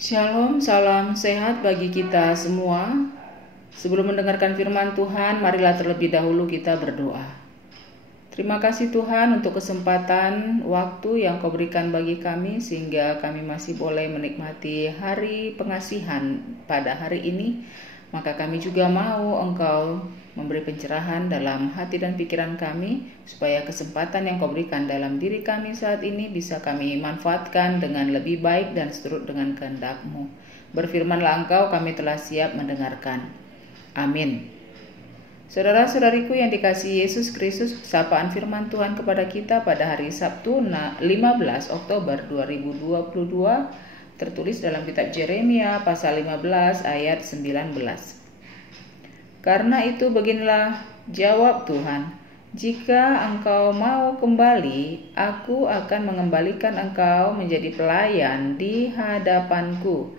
Shalom, salam sehat bagi kita semua. Sebelum mendengarkan firman Tuhan, marilah terlebih dahulu kita berdoa. Terima kasih Tuhan untuk kesempatan waktu yang Kau berikan bagi kami sehingga kami masih boleh menikmati hari pengasihan pada hari ini. Maka kami juga mau Engkau memberi pencerahan dalam hati dan pikiran kami supaya kesempatan yang Kau berikan dalam diri kami saat ini bisa kami manfaatkan dengan lebih baik dan seturut dengan kehendak-Mu. Berfirmanlah Engkau, kami telah siap mendengarkan. Amin. Saudara-saudariku yang dikasihi Yesus Kristus, sapaan firman Tuhan kepada kita pada hari Sabtu 15 Oktober 2022 tertulis dalam kitab Yeremia pasal 15 ayat 19. Karena itu beginilah jawab Tuhan, jika engkau mau kembali, aku akan mengembalikan engkau menjadi pelayan di hadapanku.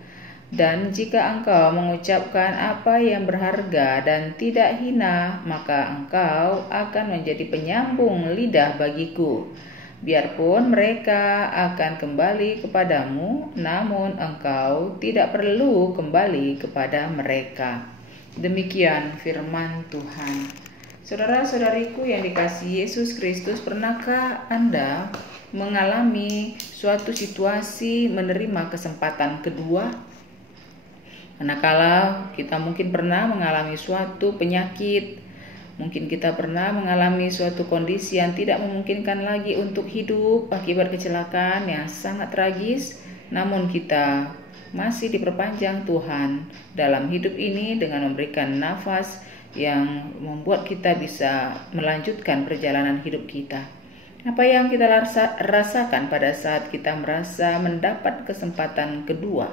Dan jika engkau mengucapkan apa yang berharga dan tidak hina, maka engkau akan menjadi penyambung lidah bagiku. Biarpun mereka akan kembali kepadamu, namun engkau tidak perlu kembali kepada mereka. Demikian firman Tuhan. Saudara-saudariku yang dikasihi Yesus Kristus, pernahkah Anda mengalami suatu situasi menerima kesempatan kedua? Manakala kita mungkin pernah mengalami suatu penyakit, mungkin kita pernah mengalami suatu kondisi yang tidak memungkinkan lagi untuk hidup akibat kecelakaan yang sangat tragis, namun kita masih diperpanjang Tuhan dalam hidup ini dengan memberikan nafas yang membuat kita bisa melanjutkan perjalanan hidup kita. Apa yang kita rasakan pada saat kita merasa mendapat kesempatan kedua?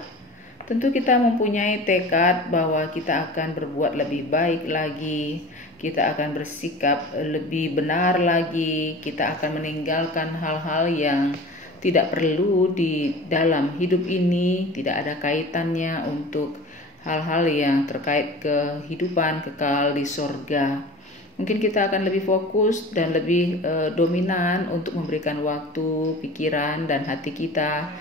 Tentu kita mempunyai tekad bahwa kita akan berbuat lebih baik lagi, kita akan bersikap lebih benar lagi, kita akan meninggalkan hal-hal yang tidak perlu di dalam hidup ini, tidak ada kaitannya untuk hal-hal yang terkait kehidupan kekal di sorga. Mungkin kita akan lebih fokus dan lebih dominan untuk memberikan waktu, pikiran, dan hati kita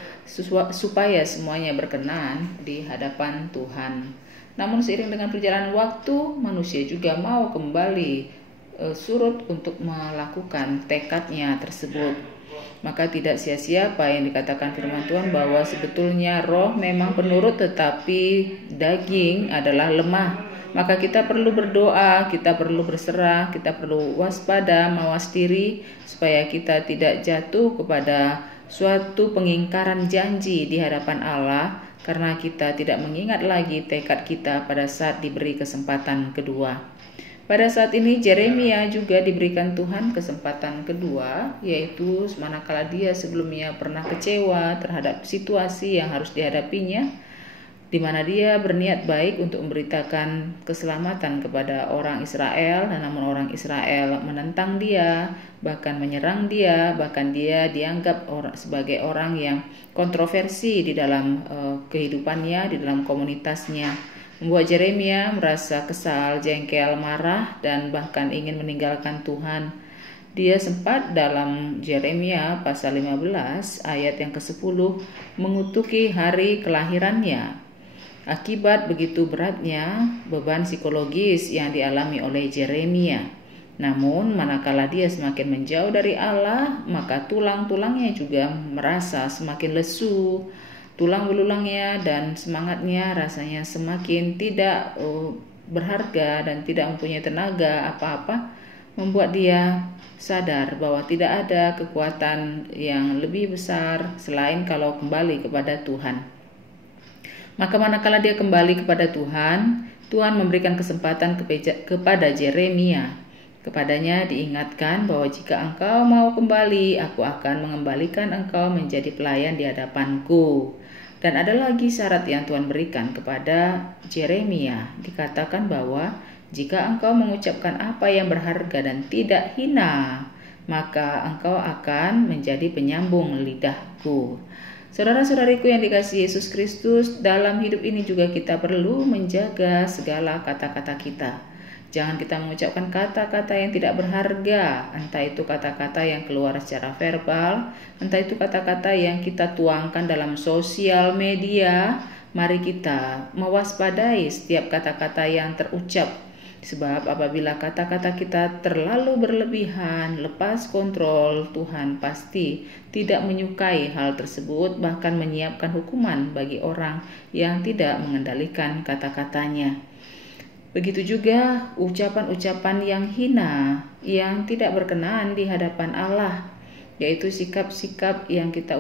supaya semuanya berkenan di hadapan Tuhan. Namun seiring dengan perjalanan waktu, manusia juga mau kembali surut untuk melakukan tekadnya tersebut. Maka tidak sia-sia apa yang dikatakan firman Tuhan bahwa sebetulnya roh memang penurut tetapi daging adalah lemah. Maka kita perlu berdoa, kita perlu berserah, kita perlu waspada, mawas diri supaya kita tidak jatuh kepada suatu pengingkaran janji di hadapan Allah karena kita tidak mengingat lagi tekad kita pada saat diberi kesempatan kedua. Pada saat ini Yeremia juga diberikan Tuhan kesempatan kedua, yaitu manakala dia sebelumnya pernah kecewa terhadap situasi yang harus dihadapinya, di mana dia berniat baik untuk memberitakan keselamatan kepada orang Israel, dan namun orang Israel menentang dia, bahkan menyerang dia, bahkan dia dianggap sebagai orang yang kontroversi di dalam kehidupannya, di dalam komunitasnya. Membuat Yeremia merasa kesal, jengkel, marah, dan bahkan ingin meninggalkan Tuhan. Dia sempat dalam Yeremia pasal 15 ayat yang ke-10 mengutuki hari kelahirannya. Akibat begitu beratnya beban psikologis yang dialami oleh Yeremia. Namun manakala dia semakin menjauh dari Allah, maka tulang-tulangnya juga merasa semakin lesu. Tulang belulangnya dan semangatnya rasanya semakin tidak berharga dan tidak mempunyai tenaga apa-apa, membuat dia sadar bahwa tidak ada kekuatan yang lebih besar selain kalau kembali kepada Tuhan. Maka manakala dia kembali kepada Tuhan, Tuhan memberikan kesempatan kepada Yeremia. Kepadanya diingatkan bahwa jika engkau mau kembali, aku akan mengembalikan engkau menjadi pelayan di hadapanku. Dan ada lagi syarat yang Tuhan berikan kepada Yeremia. Dikatakan bahwa jika engkau mengucapkan apa yang berharga dan tidak hina, maka engkau akan menjadi penyambung lidahku. Saudara-saudariku yang dikasihi Yesus Kristus, dalam hidup ini juga kita perlu menjaga segala kata-kata kita. Jangan kita mengucapkan kata-kata yang tidak berharga, entah itu kata-kata yang keluar secara verbal, entah itu kata-kata yang kita tuangkan dalam sosial media, Mari kita mewaspadai setiap kata-kata yang terucap. Sebab apabila kata-kata kita terlalu berlebihan, lepas kontrol, Tuhan pasti tidak menyukai hal tersebut, bahkan menyiapkan hukuman bagi orang yang tidak mengendalikan kata-katanya. Begitu juga ucapan-ucapan yang hina, yang tidak berkenan di hadapan Allah, yaitu sikap-sikap yang kita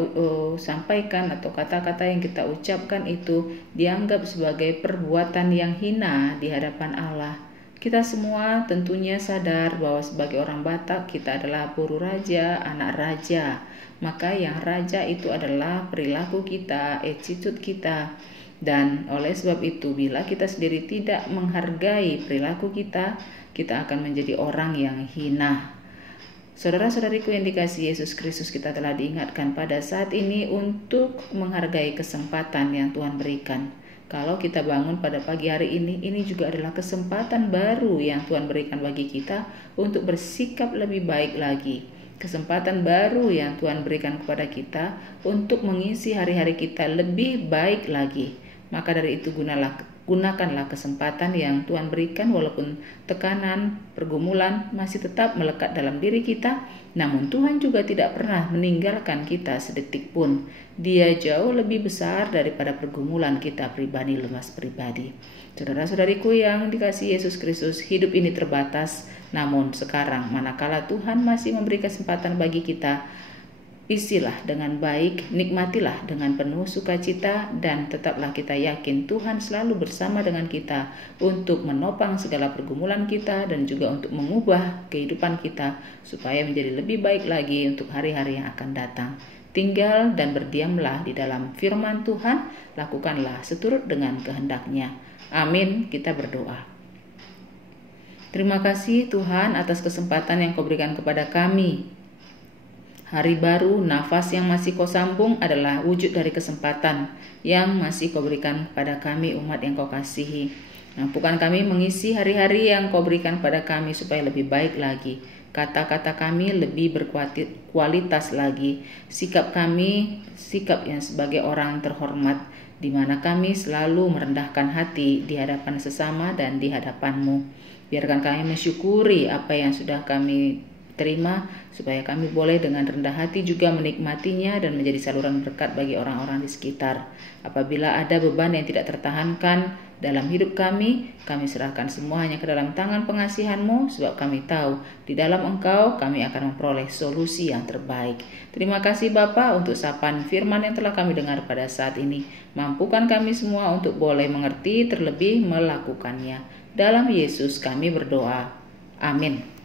sampaikan atau kata-kata yang kita ucapkan itu dianggap sebagai perbuatan yang hina di hadapan Allah. Kita semua tentunya sadar bahwa sebagai orang Batak kita adalah puru raja, anak raja. Maka yang raja itu adalah perilaku kita, attitude kita. Dan oleh sebab itu bila kita sendiri tidak menghargai perilaku kita, kita akan menjadi orang yang hina. Saudara-saudariku yang dikasihi Yesus Kristus, kita telah diingatkan pada saat ini untuk menghargai kesempatan yang Tuhan berikan. Kalau kita bangun pada pagi hari ini juga adalah kesempatan baru yang Tuhan berikan bagi kita untuk bersikap lebih baik lagi. Kesempatan baru yang Tuhan berikan kepada kita untuk mengisi hari-hari kita lebih baik lagi. Maka dari itu gunakanlah kesempatan yang Tuhan berikan, walaupun tekanan, pergumulan masih tetap melekat dalam diri kita, namun Tuhan juga tidak pernah meninggalkan kita sedetik pun. Dia jauh lebih besar daripada pergumulan kita pribadi, lemas pribadi. Saudara-saudariku yang dikasihi Yesus Kristus, hidup ini terbatas, namun sekarang manakala Tuhan masih memberi kesempatan bagi kita, isilah dengan baik, nikmatilah dengan penuh sukacita, dan tetaplah kita yakin Tuhan selalu bersama dengan kita untuk menopang segala pergumulan kita dan juga untuk mengubah kehidupan kita supaya menjadi lebih baik lagi untuk hari-hari yang akan datang. Tinggal dan berdiamlah di dalam firman Tuhan, lakukanlah seturut dengan kehendak-Nya. Amin, kita berdoa. Terima kasih Tuhan atas kesempatan yang Kau berikan kepada kami. Hari baru, nafas yang masih Kau sambung adalah wujud dari kesempatan yang masih Kau berikan kepada kami umat yang Kau kasihi. Mampukan kami mengisi hari-hari yang Kau berikan kepada kami supaya lebih baik lagi. Kata-kata kami lebih berkualitas lagi. Sikap kami, sikap yang sebagai orang terhormat, di mana kami selalu merendahkan hati di hadapan sesama dan di hadapan-Mu. Biarkan kami mensyukuri apa yang sudah kami terima, supaya kami boleh dengan rendah hati juga menikmatinya dan menjadi saluran berkat bagi orang-orang di sekitar. Apabila ada beban yang tidak tertahankan dalam hidup kami serahkan semua hanya ke dalam tangan pengasihan-Mu, sebab kami tahu di dalam Engkau kami akan memperoleh solusi yang terbaik. Terima kasih Bapa untuk sapaan firman yang telah kami dengar pada saat ini. Mampukan kami semua untuk boleh mengerti, terlebih melakukannya. Dalam Yesus kami berdoa. Amin.